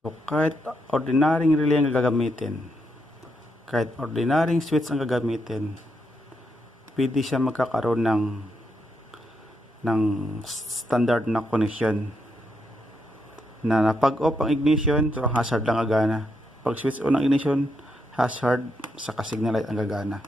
So, kahit ordinaryong relay ang gagamitin, kahit ordinaryong switch ang gagamitin, pwede siya magkakaroon ng standard na connection na pag off ang ignition, so ang hazard lang gagana. Pag switch on ang ignition, hazard saka signal light ang gagana.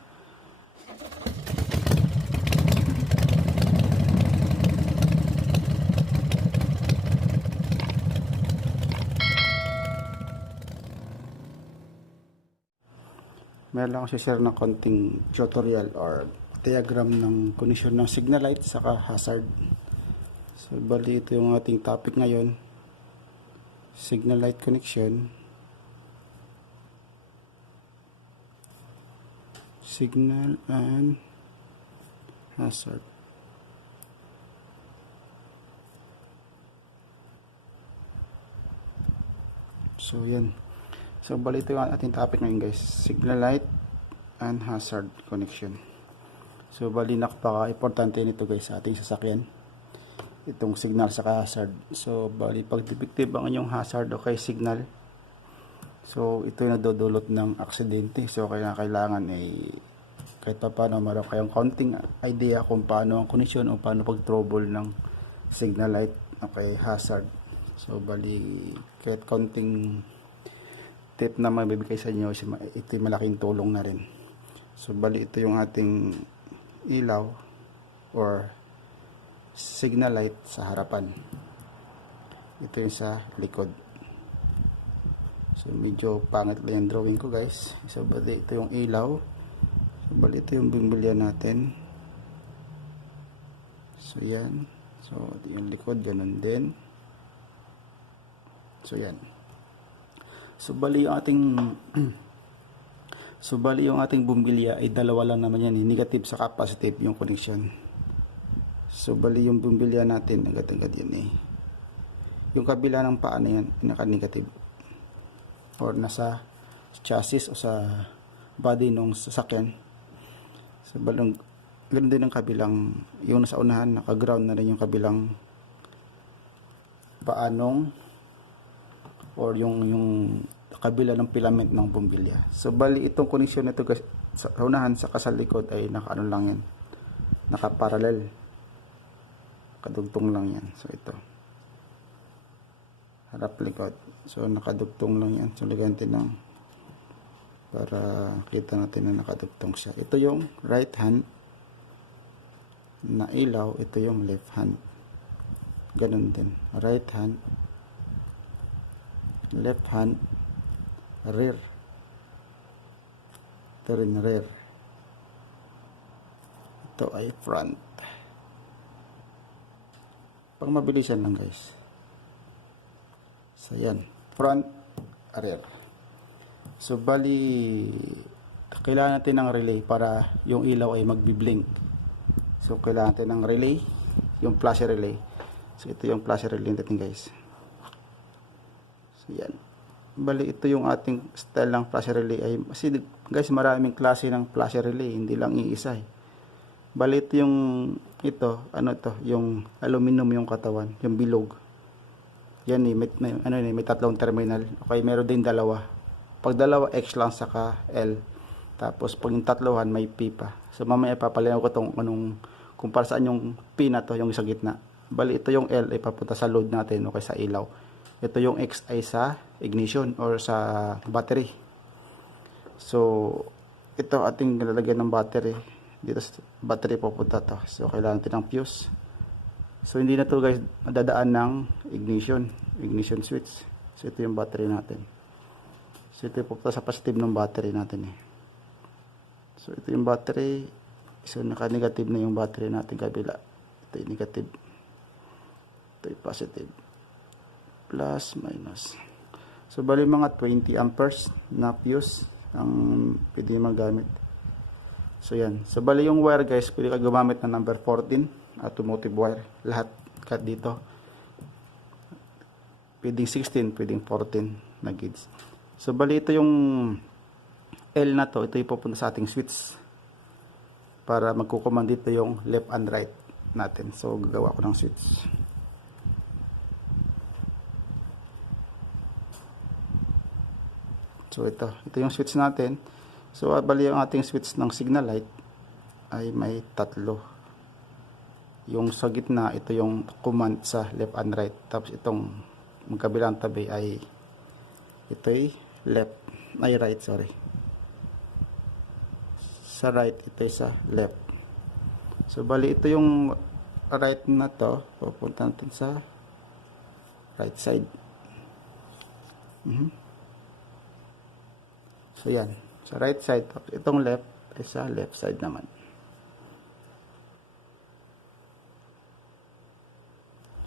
Meron lang ako share ng konting tutorial or diagram ng connection ng signal light saka hazard. So bali ito yung ating topic ngayon, signal light connection, signal and hazard. So yan. So bali ito yung ating topic ngayon guys, signal light and hazard connection. So bali napaka-importante nito guys sa ating sasakyan, itong signal sa hazard. So bali pag defective ang inyong hazard o kay signal, so ito yung nadudulot ng aksidente. So kaya kailangan kahit pa paano meron kayong counting idea kung paano ang connection o paano pag-trouble ng signal light o kay hazard. So bali kahit counting tip na mabibigay sa inyo, ito malaking tulong na rin. So bali ito yung ating ilaw or signal light sa harapan, ito yung sa likod. So medyo pangit lang yung drawing ko guys. So bali ito yung ilaw, so bali ito yung bumbilya natin. So yan, so yung likod ganun din. So yan. So bali yung ating bumbilya ay dalawa lang naman yan, negative sa positive yung connection. So bali yung bumbilya natin agad-agad yan yung kabila ng paa na yan naka-negative or nasa chassis o sa body ng sasakyan. So bali ganoon din ang kabilang, yung nasa unahan naka-ground na rin yung kabilang paanong or yung kabila ng filament ng bumbilya. So bali itong connection nito sa unahan sa likod ay naka-ano lang yan, naka-parallel, kadugtong lang yan. So ito harap likod, so nakadugtong lang yan. So lagyan natin ng para kita natin na nakadugtong siya. Ito yung right hand na ilaw, ito yung left hand, ganun din, right hand, left hand, rear, ito rin rear, ito ay front. Pang mabilisan lang guys. So yan, front, rear. So bali kailangan natin ng relay para yung ilaw ay magbi-blink. So kailangan natin ng relay, yung flash relay. So ito yung flash relay natin guys. So yan, bali ito yung ating style ng flash relay ay kasi guys maraming klase ng flash relay, hindi lang iisa Bali ito yung aluminum yung katawan, yung bilog yan may tatlong terminal. Okay, meron din dalawa, pag dalawa X lang saka L, tapos pag yung tatlohan may P pa. So mamaya papalinaw ko kung para saan yung P na to, yung sa gitna. Bali ito yung L ay papunta sa load natin, okay, sa ilaw. Ito yung X ay sa ignition or sa battery. So ito ating lalagyan ng battery, dito sa battery pupunta to. So kailangan natin ng fuse. So hindi na to guys dadaan ng ignition switch. So ito yung battery natin. So ito yung pupunta sa positive ng battery natin So ito yung battery. So naka-negative na yung battery natin kabila. Ito yung negative, ito yung positive, plus minus. So bali mga 20 amperes na fuse ang pwede magamit. So yan. So bali yung wire guys, pwede ka gumamit ng number 14 automotive wire. Lahat cut dito. Pwedeng 16, pwedeng 14 na gauge. So bali ito yung L na to, ito yung pupunta sa ating switch para magkukumand dito yung left and right natin. So gagawa ko ng switch. So ito yung switch natin. So bali yung ating switch ng signal light ay may tatlo. Yung sa gitna, ito yung command sa left and right. Tapos itong magkabilang tabi ay ito ay right, sorry. Sa right, ito ay sa left. So bali ito yung right na to, pupunta natin sa right side. So yan, sa right side. Tapos itong left ay sa left side naman.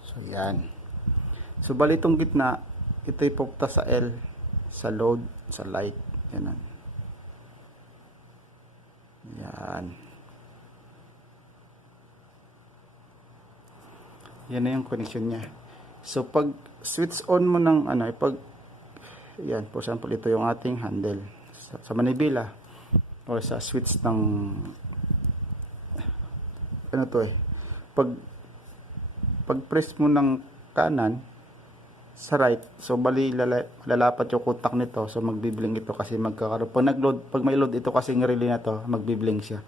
So yan. So bali itong gitna, ito ay pupunta sa L, sa load, sa light. Yan. Yan. Yan na yung connection niya. So pag switch on mo ng pag yan, for example, ito yung ating handle sa manibela o sa switch ng pag press mo ng kanan sa right, so bali lalapat yung contact nito, so magbibling ito kasi magkakaroon pag may load ito kasi ng relay na to, magbibling siya.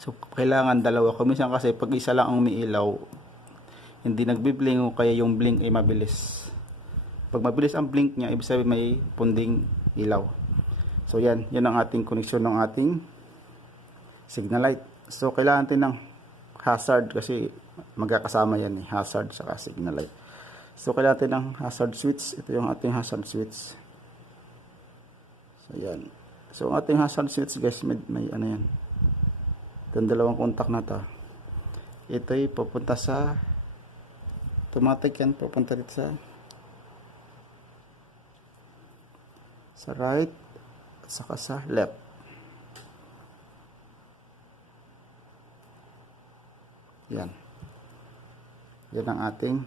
So kailangan dalawa, kuminsan kasi pag isa lang ang umiilaw hindi nagbibling o kaya yung blink ay mabilis. Pag mabilis ang blink niya, ibig sabihin may punding ilaw. So yan ang ating connection ng ating signal light. So kailangan natin ng hazard kasi magkakasama yan hazard saka signal light. So kailangan natin ng hazard switch. Ito yung ating hazard switch. So yan. So ang ating hazard switch guys, may yan. Itong dalawang contact na to. Ito ay pupunta sa automatic yan, pupunta dito sa right at saka sa left. Yan. Yan ang ating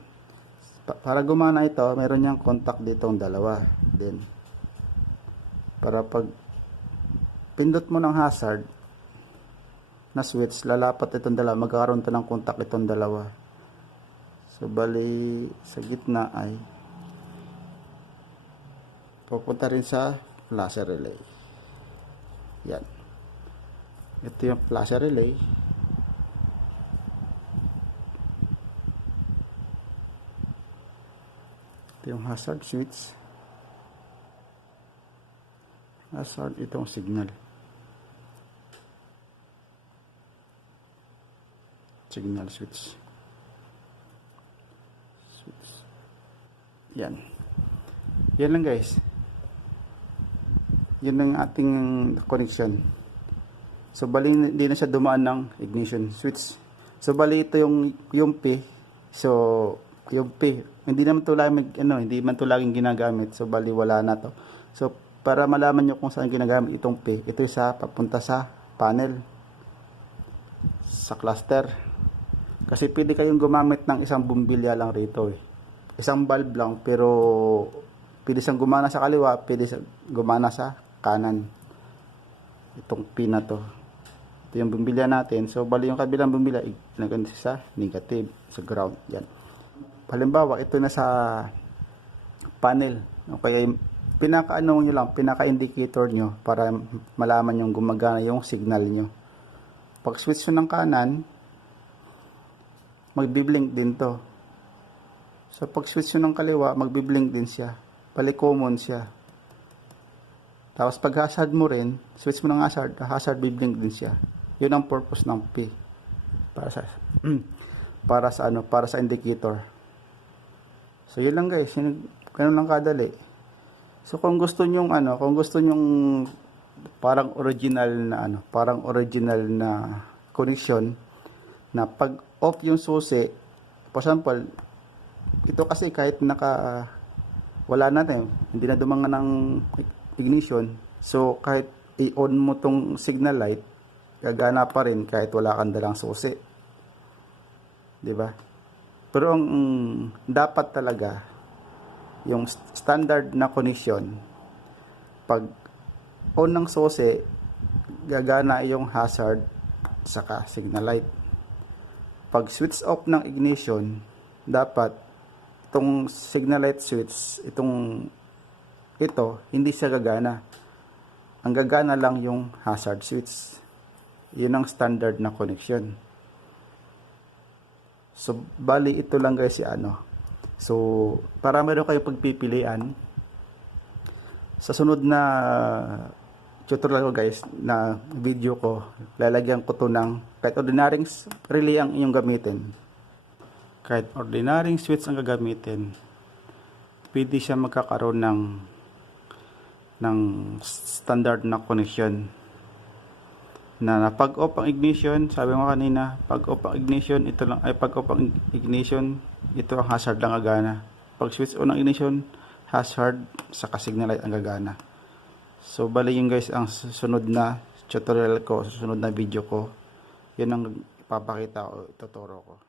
para gumana ito, meron niyang contact dito ang dalawa din. Para pag pindot mo ng hazard na switch, lalapat itong dalawa, magkakaroon ito ng contact itong dalawa. So bali sa gitna ay pupunta rin sa flasher relay. Yan. Ito yung flasher relay. Yung hazard switch, hazard, itong signal switch. Yan lang guys, yan ang ating connection. So bali hindi na siya dumaan ng ignition switch. So bali ito yung P. So yung P, hindi man to laging ginagamit. So bali wala na to. So para malaman nyo kung saan ginagamit itong P, ito papunta sa panel, sa cluster. Kasi pwede kayong gumamit ng isang bumbilya lang rito isang bulb lang, pero pwede siyang gumana sa kaliwa, pwede siyang gumana sa kanan. Itong P na to, ito yung bumbilya natin. So bali yung kabilang bumbilya ilagay sa negative, sa ground. Yan. Halimbawa, ito na sa panel. Okay, pinaka-indicator nyo para malaman yung gumagana yung signal nyo. Pag switch nyo ng kanan, magbiblink din to. So pag switch nyo ng kaliwa, magbiblink din siya. Balik common siya. Tapos pag hazard mo rin, switch mo ng hazard biblink din siya. Yun ang purpose ng P. Para sa indicator. So yun lang guys, ganun lang kadali. So kung gusto nyong parang original na connection na pag off yung susi, for example, ito kasi kahit wala natin, hindi na dumangan ng ignition, so kahit i-on mo tong signal light, gagana pa rin kahit wala kang dalang susi. 'Di ba? Pero ang dapat talaga yung standard na connection, pag on ng susi, gagana yung hazard saka signal light. Pag switch off ng ignition, dapat itong signal light switch, itong ito, hindi siya gagana. Ang gagana lang yung hazard switch. Yun ang standard na connection. So, bali ito lang guys si ano. So, para meron kayong pagpipilian, sa sunod na tutorial ko guys, na video ko, lalagyan ko to ng kahit ordinaryong relay ang inyong gamitin. Kahit ordinaryong switch ang gagamitin, pwede siya magkakaroon ng standard na connection. Na pag off ang ignition, sabi mo kanina, pag off ang ignition, ito lang ay pag off ang ignition, ito ang hazard lang gagana. Pag switch on ang ignition, hazard sa signal light ang gagana. So bali yun guys ang susunod na tutorial ko, susunod na video ko. Yun ang ipapakita ko, ituturo ko.